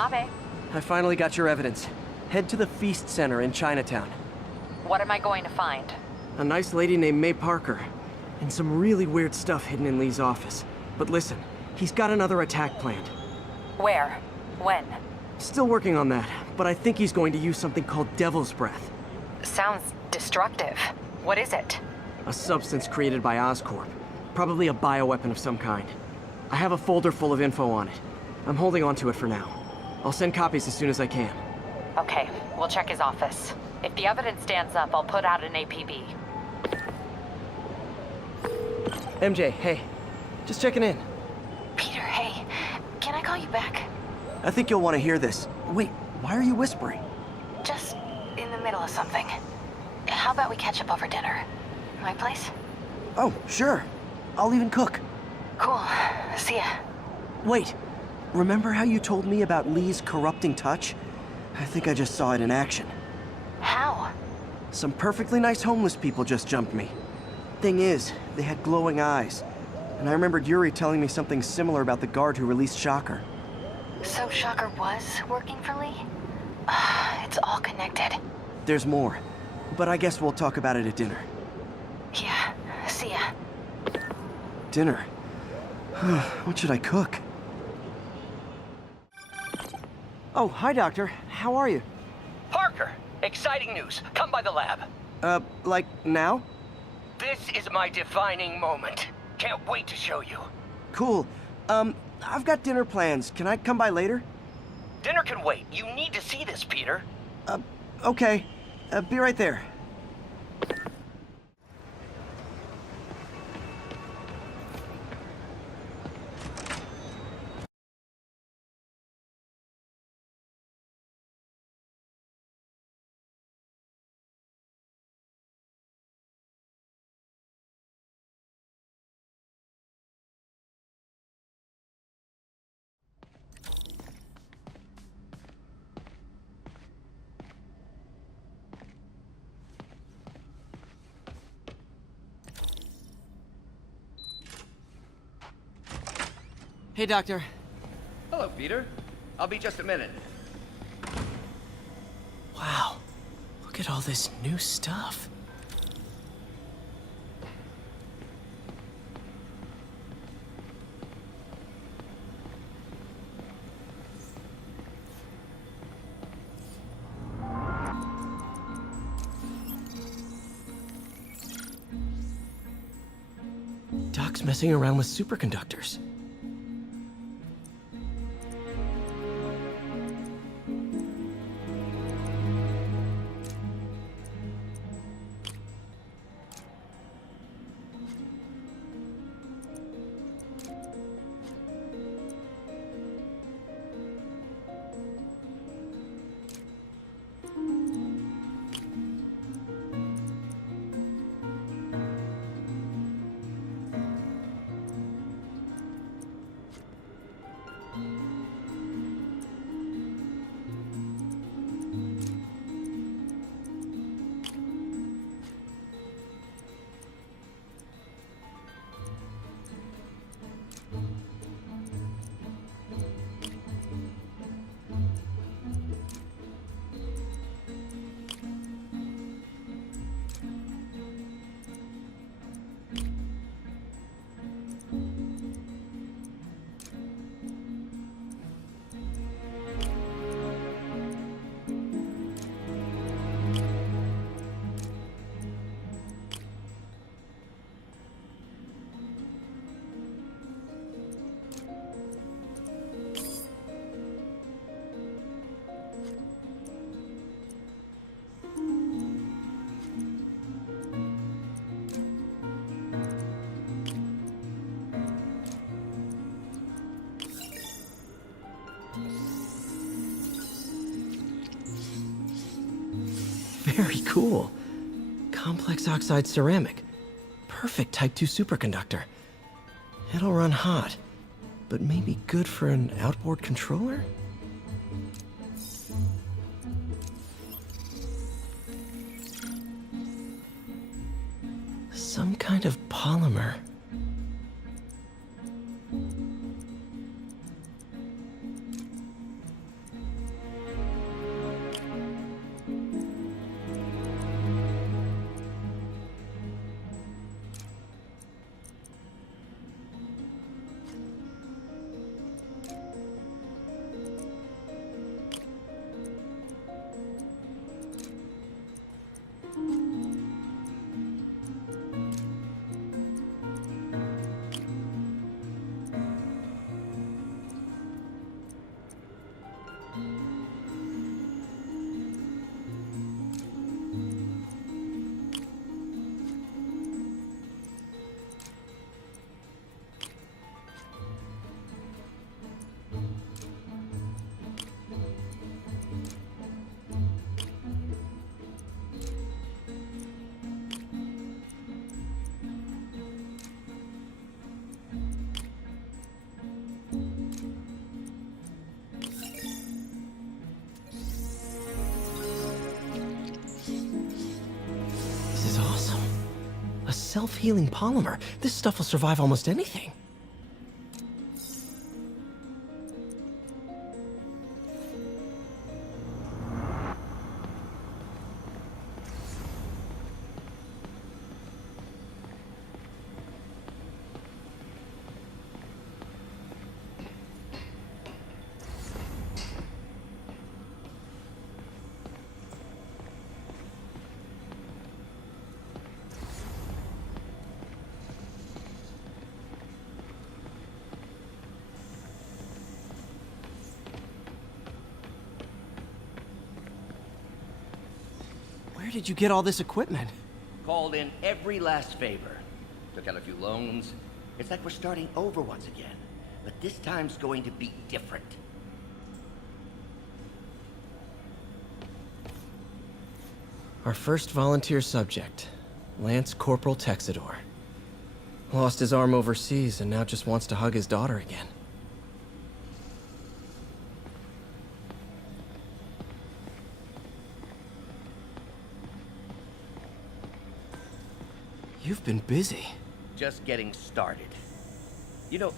Watanabe. I finally got your evidence. Head to the Feast Center in Chinatown. What am I going to find? A nice lady named May Parker, and some really weird stuff hidden in Lee's office. But listen, he's got another attack planned. Where? When? Still working on that, but I think he's going to use something called Devil's Breath. Sounds destructive. What is it? A substance created by Oscorp. Probably a bioweapon of some kind. I have a folder full of info on it. I'm holding on to it for now. I'll send copies as soon as I can. Okay, we'll check his office. If the evidence stands up, I'll put out an APB. MJ, hey. Just checking in. Peter, hey. Can I call you back? I think you'll want to hear this. Wait, why are you whispering? Just in the middle of something. How about we catch up over dinner? My place? Oh, sure. I'll even cook. Cool. See ya. Wait. Remember how you told me about Lee's corrupting touch? I think I just saw it in action. How? Some perfectly nice homeless people just jumped me. Thing is, they had glowing eyes. And I remembered Yuri telling me something similar about the guard who released Shocker. So Shocker was working for Lee? It's all connected. There's more. But I guess we'll talk about it at dinner. Yeah. See ya. Dinner? What should I cook? Oh, hi, Doctor. How are you? Parker, exciting news. Come by the lab. Like now? This is my defining moment. Can't wait to show you. Cool. I've got dinner plans. Can I come by later? Dinner can wait. You need to see this, Peter. Okay. Be right there. Hey, Doctor. Hello, Peter. I'll be just a minute. Wow. Look at all this new stuff. Doc's messing around with superconductors. Very cool. Complex oxide ceramic. Perfect Type 2 superconductor. It'll run hot, but maybe good for an outboard controller? Some kind of polymer. self-healing polymer. This stuff will survive almost anything. Where did you get all this equipment? Called in every last favor. Took out a few loans. It's like we're starting over once again. But this time's going to be different. Our first volunteer subject, Lance Corporal Texidor. Lost his arm overseas and now just wants to hug his daughter again. You've been busy. Just getting started. You know,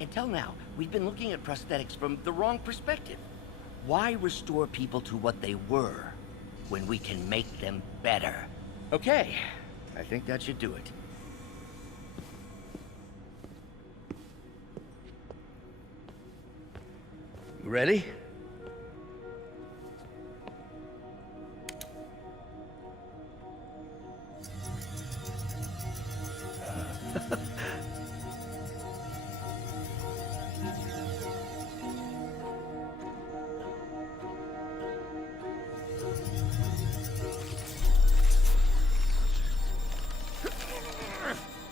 until now, we've been looking at prosthetics from the wrong perspective. Why restore people to what they were when we can make them better? Okay, I think that should do it. You ready?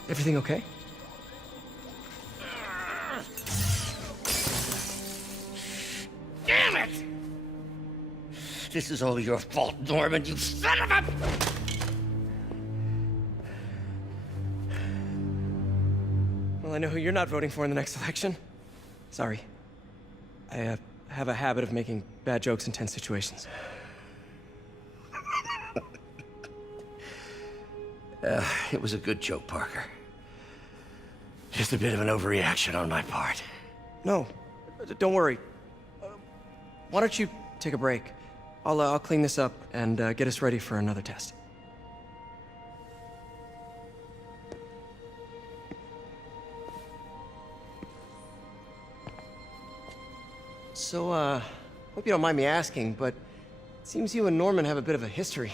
Everything okay? Damn it! This is all your fault, Norman, you son of a... Well, I know who you're not voting for in the next election. Sorry. I have a habit of making bad jokes in tense situations. It was a good joke, Parker. Just a bit of an overreaction on my part. No, don't worry. Why don't you take a break? I'll clean this up and get us ready for another test. So, hope you don't mind me asking, but it seems you and Norman have a bit of a history.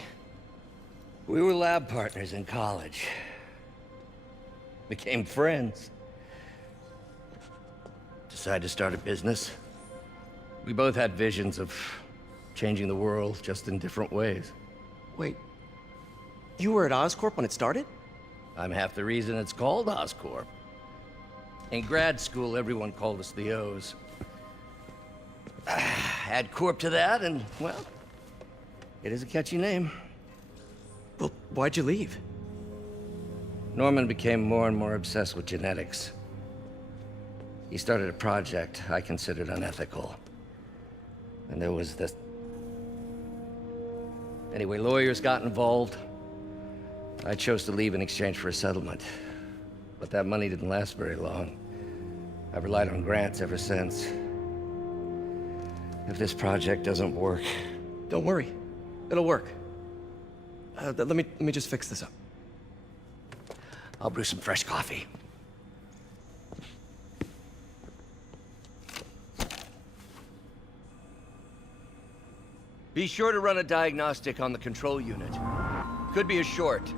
We were lab partners in college. Became friends. Decided to start a business. We both had visions of changing the world, just in different ways. Wait, you were at Oscorp when it started? I'm half the reason it's called Oscorp. In grad school, everyone called us the O's. Add Corp to that, and, well, it is a catchy name. Well, why'd you leave? Norman became more and more obsessed with genetics. He started a project I considered unethical. And there was this... Anyway, lawyers got involved. I chose to leave in exchange for a settlement. But that money didn't last very long. I've relied on grants ever since. If this project doesn't work... Don't worry. It'll work. Let me just fix this up. I'll brew some fresh coffee. Be sure to run a diagnostic on the control unit. Could be a short.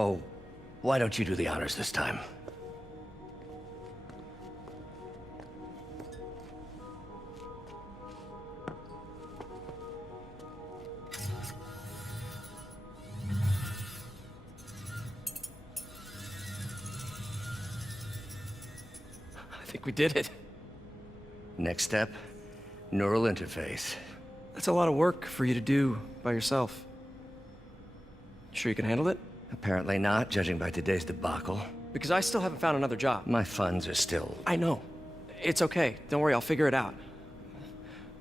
Oh, why don't you do the honors this time? I think we did it. Next step, neural interface. That's a lot of work for you to do by yourself. Sure you can handle it? Apparently not, judging by today's debacle. Because I still haven't found another job. My funds are still... I know. It's okay. Don't worry, I'll figure it out.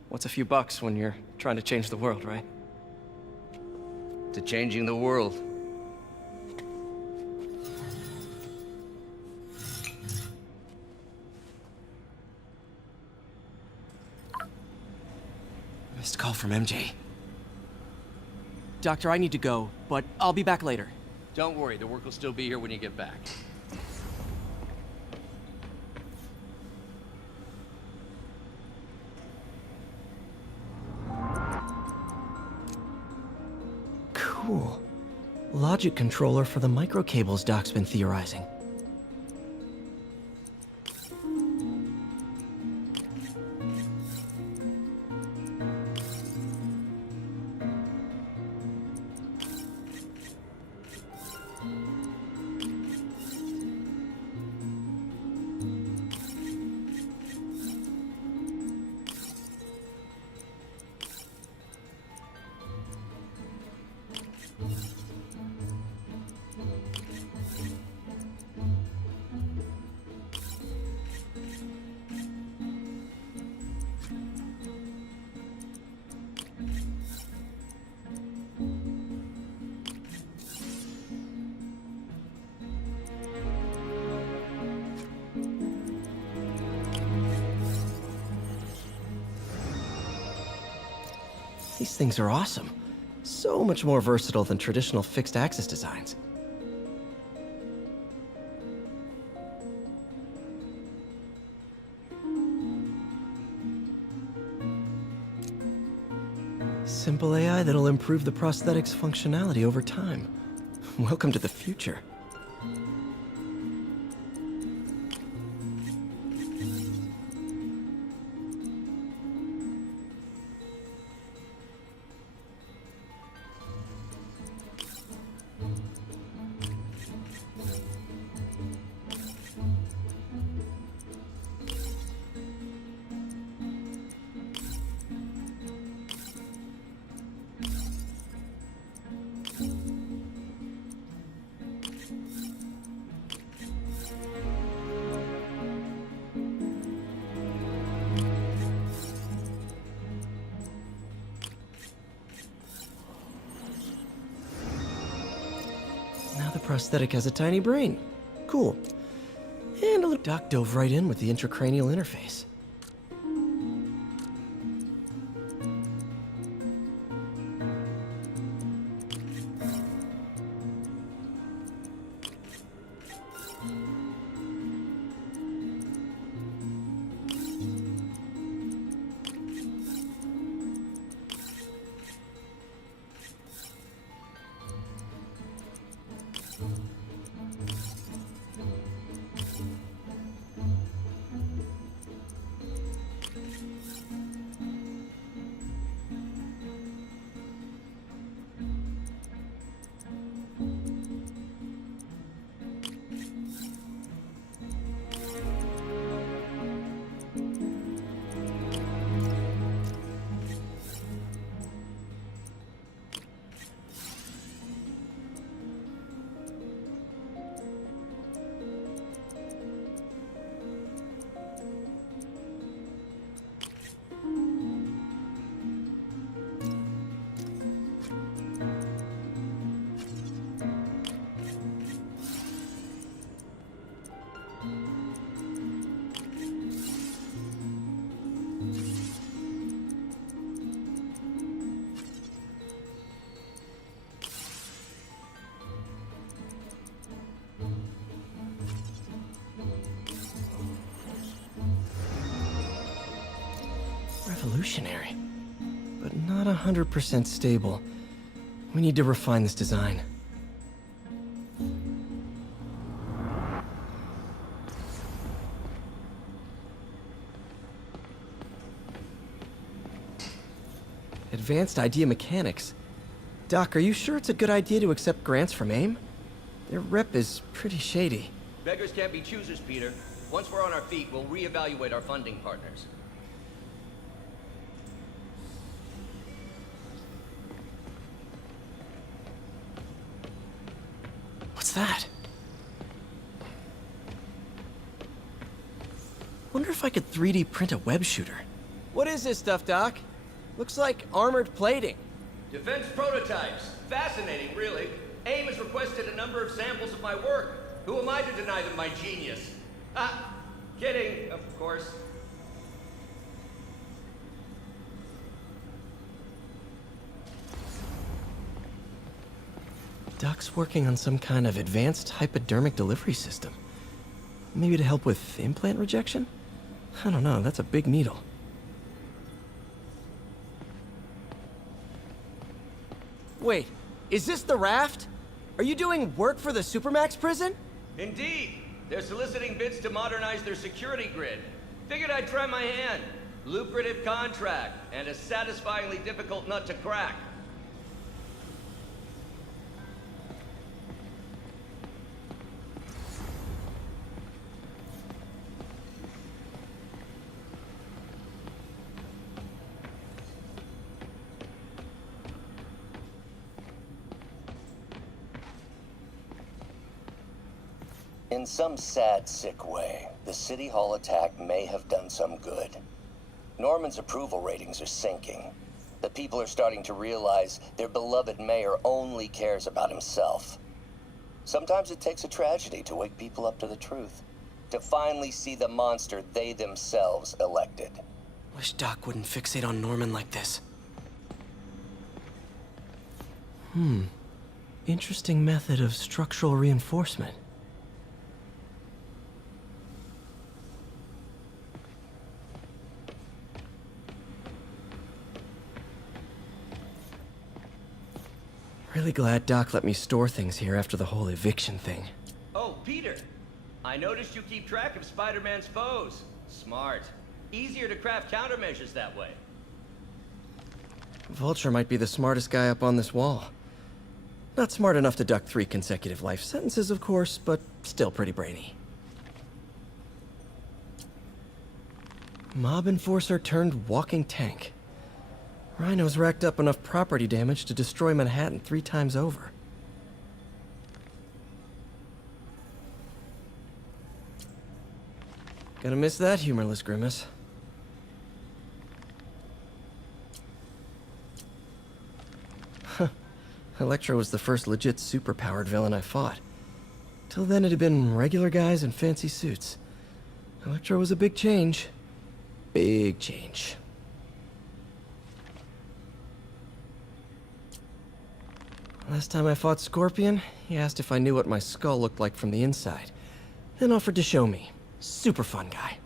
What's a few bucks when you're trying to change the world, right? to changing the world. Missed call from MJ. Doctor, I need to go, but I'll be back later. Don't worry, the work will still be here when you get back. Cool. Logic controller for the microcables Doc's been theorizing. These things are awesome. So much more versatile than traditional fixed-axis designs. Simple AI that'll improve the prosthetics' functionality over time. Welcome to the future. Now the prosthetic has a tiny brain. Cool. And a little Doc dove right in with the intracranial interface. Revolutionary, but not 100% stable. We need to refine this design. Advanced Idea Mechanics. Doc, are you sure it's a good idea to accept grants from AIM? Their rep is pretty shady. Beggars can't be choosers, Peter. Once we're on our feet, we'll reevaluate our funding partners. What's that? Wonder if I could 3D print a web shooter. What is this stuff, Doc? Looks like armored plating. Defense prototypes. Fascinating, really. AIM has requested a number of samples of my work. Who am I to deny them my genius? Ah, kidding, of course. Doc's working on some kind of advanced hypodermic delivery system. Maybe to help with implant rejection? I don't know, that's a big needle. Wait, is this the raft? Are you doing work for the Supermax prison? Indeed. They're soliciting bids to modernize their security grid. Figured I'd try my hand. Lucrative contract, and a satisfyingly difficult nut to crack. In some sad, sick way, the City Hall attack may have done some good. Norman's approval ratings are sinking. The people are starting to realize their beloved mayor only cares about himself. Sometimes it takes a tragedy to wake people up to the truth, to finally see the monster they themselves elected. Wish Doc wouldn't fixate on Norman like this. Interesting method of structural reinforcement. Really glad Doc let me store things here after the whole eviction thing. Oh, Peter. I noticed you keep track of Spider-Man's foes. Smart. Easier to craft countermeasures that way. Vulture might be the smartest guy up on this wall. Not smart enough to duck 3 consecutive life sentences, of course, but still pretty brainy. Mob enforcer turned walking tank. Rhino's racked up enough property damage to destroy Manhattan 3 times over. Gonna miss that humorless grimace. Huh. Electro was the first legit superpowered villain I fought. Till then it had been regular guys in fancy suits. Electro was a big change. Big change. Last time I fought Scorpion, he asked if I knew what my skull looked like from the inside, then offered to show me. Super fun guy.